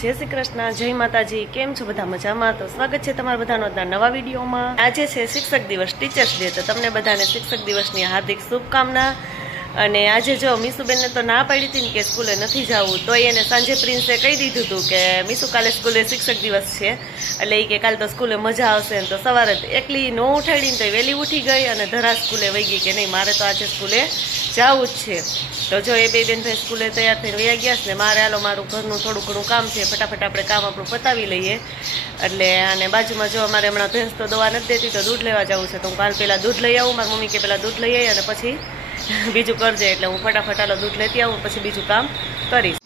જય શ્રી કૃષ્ણ, જય માતાજી. કેમ છો બધા? મજામાં? તો સ્વાગત છે તમારા બધાનો નવા વિડીયોમાં. આજે છે શિક્ષક દિવસ, ટીચર્સ ડે. તો તમને બધાને શિક્ષક દિવસની હાર્દિક શુભકામના. અને આજે જો મીસુબેનને તો ના પાડી હતી ને કે સ્કૂલે નથી જવું, તો એને સાંજે પ્રિન્સે કહી દીધું હતું કે મીસુ કાલે સ્કૂલે શિક્ષક દિવસ છે, એટલે એ કે કાલે તો સ્કૂલે મજા આવશે. ને તો સવારે એકલી ન ઉઠાડીને તો વહેલી ઉઠી ગઈ અને ધરા સ્કૂલે વહી ગઈ કે નહીં મારે તો આજે સ્કૂલે જવું જ છે. તો જો એ બે બેન ભાઈ સ્કૂલે તૈયાર થઈને વયા ગયા છે ને મારે હાલો મારું ઘરનું થોડું ઘણું કામ છે, ફટાફટ આપણે કામ આપણું પતાવી લઈએ. એટલે અને બાજુમાં જો અમારે હમણાં ભેંસ તો દવા નથી દેતી તો દૂધ લેવા જવું છે, તો હું કાલ પહેલાં દૂધ લઈ આવું. મારી મમ્મી કે પહેલાં દૂધ લઈ આવી અને પછી બીજું કરજે, એટલે હું ફટાફટ હાલો દૂધ લેતી આવું પછી બીજું કામ કરીશ.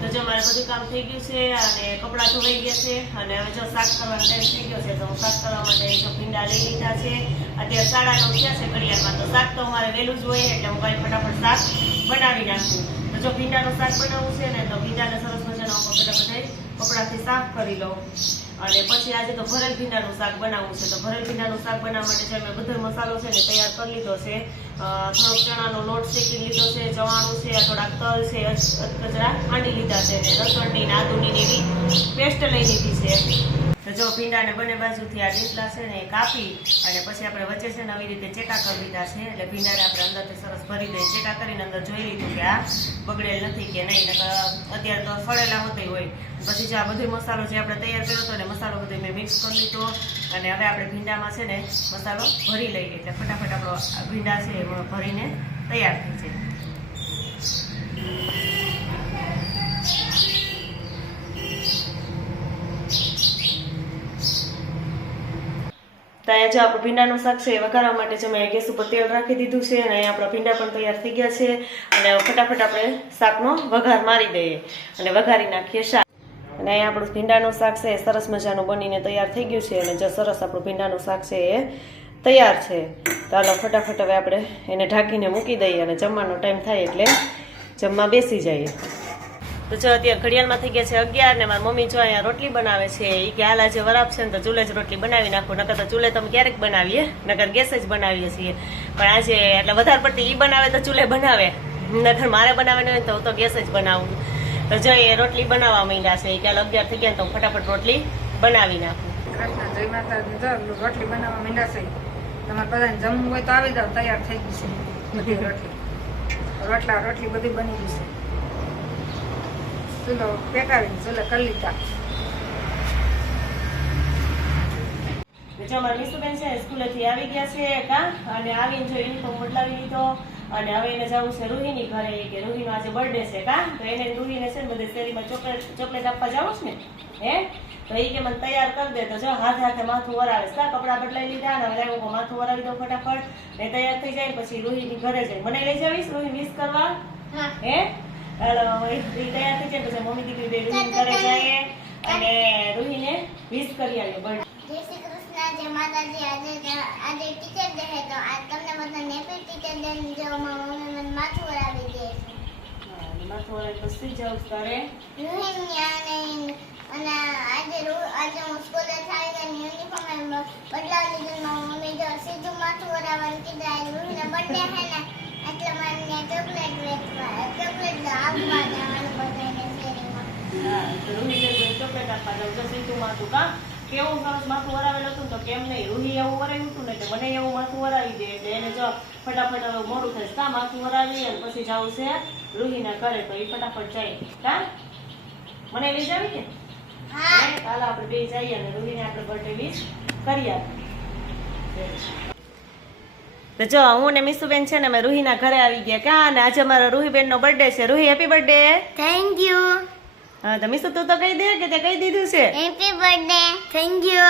તો જો મારે બધું કામ થઈ ગયું છે અને કપડાં ધોવાઈ ગયા છે અને હવે જો શાક કરવાનો ટાઈમ થઈ ગયો છે, તો હું શાક કરવા માટે જો ભીંડા લઈ લીધા છે. અત્યારે 9:30 થયા છે ઘડિયાળમાં, તો શાક તો અમારે વહેલું જ હોય એટલે હું કાંઈ ફટાફટ શાક બનાવી નાખું. તો જો ભીંડાનું શાક બનાવવું છે ને તો ભીંડાને સરસ મજાનો બધા કપડાથી સાફ કરી લઉં. અને પછી આજે તો ભરેલ ભીંડાનું શાક બનાવવું છે. તો ભરેલ ભીંડાનું શાક બનાવવા માટે જે મેં બધો મસાલો છે ને તૈયાર કરી લીધો છે. થોડોક ચણાનો લોટ શેકી લીધો છે, ચવાણું છે, થોડાક તલ છે, કચરા આંડી લીધા છે, અને લસણની આદુની એવી પેસ્ટ લઈ લીધી છે. તો જો ભીંડાને બંને બાજુથી આ લીટલા છે ને એ કાપી અને પછી આપણે વચ્ચે છે ને આવી રીતે ચેકા કરી લીધા છે. એટલે ભીંડાને આપણે અંદરથી સરસ ભરી દઈએ. ચેકા કરીને અંદર જોઈ લીધું કે આ બગડેલ નથી કે નહીં, અત્યારે તો ફળેલા હોતી હોય. પછી જે આ બધો મસાલો જે આપણે તૈયાર કર્યો હતો ને મસાલો બધો મેં મિક્સ કરી લીધો અને હવે આપણે ભીંડામાં છે ને મસાલો ભરી લઈએ, એટલે ફટાફટ આપણો ભીંડા છે એ ભરીને તૈયાર થઈ જાય. તો અહીંયા જો આપણું ભીંડાનું શાક છે એ વઘારવા માટે જો મેં ગેસ ઉપર તેલ રાખી દીધું છે અને અહીંયા આપણા ભીંડા પણ તૈયાર થઈ ગયા છે. અને ફટાફટ આપણે શાકનો વઘાર મારી દઈએ અને વઘારી નાખીએ શાક. અને અહીંયા આપણું ભીંડાનું શાક છે એ સરસ મજાનું બનીને તૈયાર થઈ ગયું છે. અને જો સરસ આપણું ભીંડાનું શાક છે એ તૈયાર છે. તો હાલો ફટાફટ હવે આપણે એને ઢાંકીને મૂકી દઈએ અને જમવાનો ટાઈમ થાય એટલે જમવા બેસી જઈએ. તો જો અત્યારે ઘડિયાળમાં થઈ ગયા છે 11 ને મારી મમ્મી જો અહીંયા રોટલી બનાવે છે. એ કે હાલ આજે વરાપ છે ને તો ચૂલે જ રોટલી બનાવી નાખું, નકર તો ચૂલે તમે ક્યારેક બનાવીએ, નકર ગેસ જ બનાવીએ છીએ. પણ આજે એટલે વધારે પડતી એ બનાવે તો ચૂલે બનાવે, નકર મારે બનાવવાની હોય તો હું તો ગેસ જ બનાવું. તો જો એ રોટલી બનાવવા માંડ્યા છે. કે 11 થઈ ગયા તો હું ફટાફટ રોટલી બનાવી નાખું. કૃષ્ણ જય માતાજી. જો રોટલી બનાવવા માંડ્યા છે. તમારે બધાને જમવું હોય તો આવી જાવ, તૈયાર થઈ ગઈ છે બધી રોટલી બધી બની ગઈ છે. ચૂલો પેટાવીને ચૂલે કરી લીધા. જો મારા મીસુબેન છે સ્કૂલેથી આવી ગયા છે કા, અને આવીને જો યુનિફોર્મ બદલાવી લીધો અને હવે એને જવું છે રૂહીની ઘરે. કે રૂહીનો આજે બર્થડે છે કા, તો એને રૂહીને છે ને બધે શેરીમાં ચોકલેટ આપવા જાવ છે ને હે, તો એ કે મને તૈયાર કરી દે. તો જો હાથે માથું વરાવે કા, કપડાં બદલાઈ લીધા અને હવે હું માથું વરાવી દઉં ફટાફટ ને તૈયાર થઈ જાય. પછી રૂહીની ઘરે જાય. મને લઈ જાવીશ રૂહી વિશ કરવા? હે તૈયાર થઈ જાય પછી મમ્મી દીકરી બે રૂહી ઘરે જાય અને રૂહીને વિશ કરી આવીએ બર્થડે. જય શ્રી કૃષ્ણ, જય માતાજી. આજે ટીચર ડે છે, તો આજ તમને બધાને હેપી ટીચર ડે ની જો મમ્મી મને માથું વરાવી દે છે. માથું વરાવી પછી જાઉં તારે અને આજે હું સ્કૂલે આવી યુનિફોર્મ બદલાવી લીધું. મમ્મી જો સીધું માથું વરાવવાનું કીધું. આજે રૂહીનો બર્થડે છે ને એટલે મને ચોકલેટ આપવા જવાનું બધાને શેરીમાં. હા, તો રૂહી ચોકલેટ આપવા જાઉં તો સીધું માથું કા. કેવું સરસ માથું વરાવેલું હતું તો કેમ નહીં, રૂહી એવું વરાવ્યું હતું ને એટલે મને એવું માથું વરાવી દે. એટલે એને જો ફટાફટ હવે મોડું થશે કા, માથું વરાવી અને પછી જવું છે રૂહીના ઘરે. તો એ ફટાફટ જાય કા, મને લઈ જાવી કે હાલ આપણે બે જઈએ અને રૂહીને આપણે બર્થડે વિશ કરી આપીએ. તો જો હું ને મીસુબેન છે ને અમે રૂહીના ઘરે આવી ગયા કા, અને આજે અમારા રૂહીબેન નો બર્થડે છે. Ruhi happy birthday. Thank you. હા તો મીસુ તું તો કહી દે કે તે કહી દીધું છે હેપી બર્થડે. Thank you.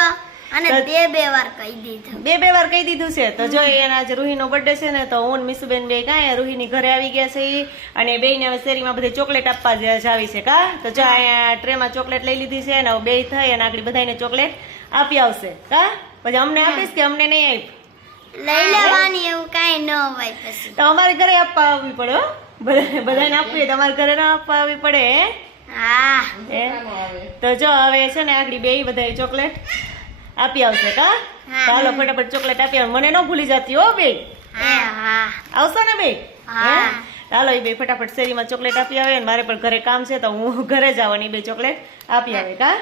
અને બે વાર કહી દીધું. બે વાર કહી દીધું છે. તો જો એના આજે રૂહીનો બર્થડે છે ને તો હું મીસુબેન બે કાંઈ રૂહીની ઘરે આવી ગયા છે અને બેયને હવે શેરીમાં બધી ચોકલેટ આપવા જાવી છે કા. તો જો અહીંયા ટ્રેમાં ચોકલેટ લઈ લીધી છે ને બે થઈ અને આગળ બધાને ચોકલેટ આપી આવશે કા. પછી અમને આપીશ કે અમને નહીં આપી? લઈ લેવાની, એવું કાંઈ ન હોય. પછી તો અમારે ઘરે આપવા આવવી પડે હો, બધાને આપવી તમારે ઘરે ના આપવા આવવી પડે. હા તો જો હવે છે ને આગળ બે બધા ચોકલેટ આપી આવશે કા. ચાલો ફટાફટ ચોકલેટ આપી આવે. મને ન ભૂલી જતી હો બે. આવશો ને બે? હાલો એ બે ફટાફટ શેરીમાં ચોકલેટ આપી આવે ને મારે પણ ઘરે કામ છે તો હું ઘરે જ આવવાની બે ચોકલેટ આપી આવે કા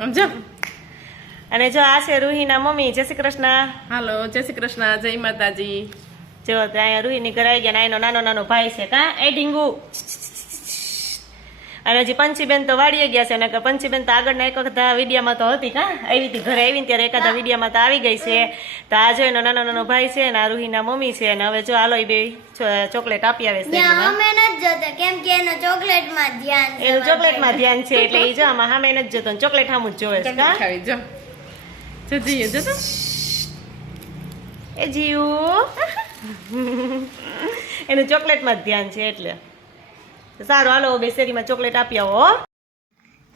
સમજો. અને જો આ છે રૂહીના મમ્મી. જય શ્રી કૃષ્ણ. હાલો, જય શ્રી કૃષ્ણ, જય માતાજી. જો ત્યાં રૂહીની ઘરે આવી ગયા ને એનો નાનો નાનો ભાઈ છે કા એ ઢીંગુ. અને હજી પંચીબેન તો વાડીએ ગયા છે ને પંચીબેન તો આગળના એક વખત વિડીયામાં તો હતી કા આવી હતી ઘરે આવી ને ત્યારે એકાદા વિડીયામાં તો આવી ગઈ છે. તો આ જો એનો નાનો નાનો ભાઈ છે ને આ રૂહીના મમ્મી છે ને હવે જો હાલો એ બે ચોકલેટ આપી આવે છે અમે નથી જોતા કેમ કે એનો ચોકલેટમાં ધ્યાન છે. એનું ચોકલેટમાં ધ્યાન છે એટલે એ જો આમાં સામે નથી જોતો ને ચોકલેટ સામું જ જોવે છે કા ખાવી જો. જઈએ જતો. એ જીવું એનું ચોકલેટમાં જ ધ્યાન છે એટલે સારું હાલો બે શેરીમાં ચોકલેટ આપી આવો હો.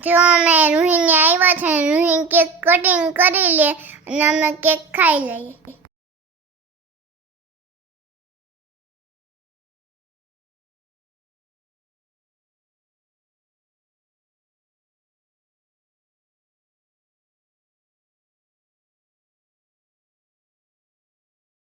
જો અમે રૂહીને આવ્યા છે રૂહી કેક કટિંગ કરી લે અને અમે કેક ખાઈ લઈએ.